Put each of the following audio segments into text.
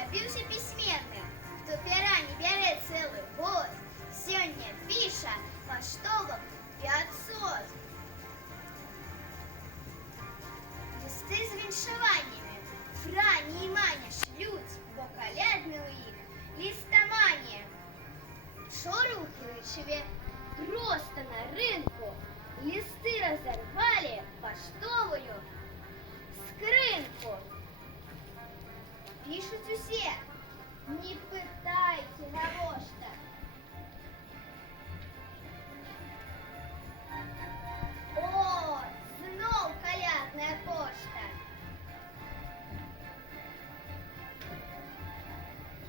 зрабіўся пісьменным, хто пера не бярэ цэлы год, сёння піша паштовак 500. Лісты з віншаваннямі Франі і Маня шлюць, бо калядны ў іх лістаманія. Учора ў Крычеве просто на рынку листы разорвали поштовую скрынку. Пишут усе, не пытайте навошта. О, знов калядная пошта.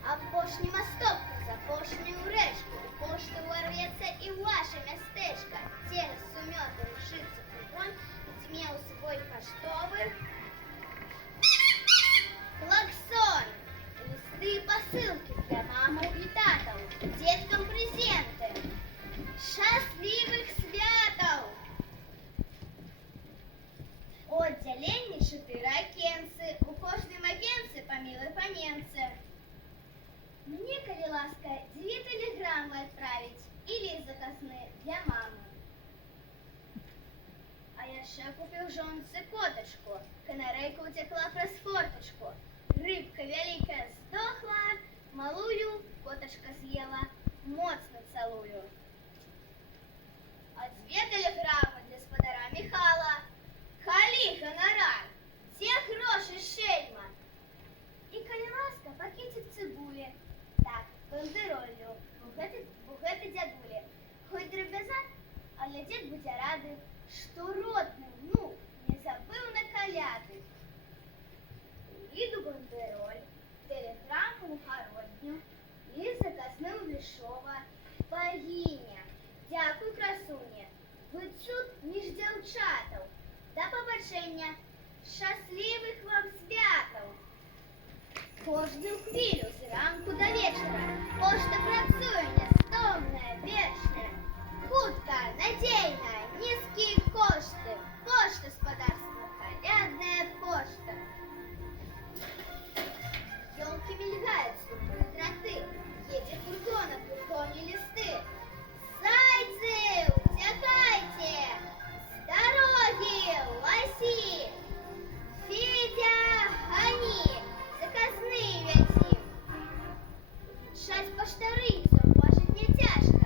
Апошні масток за апошнюю рэчку. Пошта ўварвецца і ў ваше мястэчка. Цераз сумёты рушыцца кругом, дзьмеў свой паштовы клаксон. Лісты і пасылкі для мамаў і татаў, дзеткам прэзенты. Шчаслівых святаў! У аддзяленні 4 акенцы, у кожным акенцы па мілай паненцы. Мне, калі ласка, 2 тэлеграмы адправіць і ліст заказны для мамы. А яшчэ купіў жонцы котачку, канарэйка ўцякла праз фортачку. Рыбка вялікая здохла, малую котачка з'ела, моцна цалую. А 2 тэлеграмы для спадара Міхала. Калі ганарар, дзе грошы шельма? І калі ласка, пакецік цыбулі. Так, бандероллю, бо гэта дзядулі. Хоць драбязак, але дзед будзе рады, што родны внук не забыў на каляды. Іду бандероль, тэлеграму ў гародню, ліст заказны ў Лішова. Багіня, дзякуй, красуня, вы цуд між дзяўчатаў. Да пабачэння, шчаслівых вам святаў! Кожную хвілю з ранку да вечара пошта працуе нястомная, вечная. Хутка, надзейная, нізкія кошты. Пошта, спадарства, калядная пошта. Ёлкі мільгаюць, слупы троты. Едзе фургон, а фургоне лісты. Зайцы, уцякайце! З дарогі, ласі! Федя, гони! Заказные вязим. Шать поштары, заўважыць не цяжка.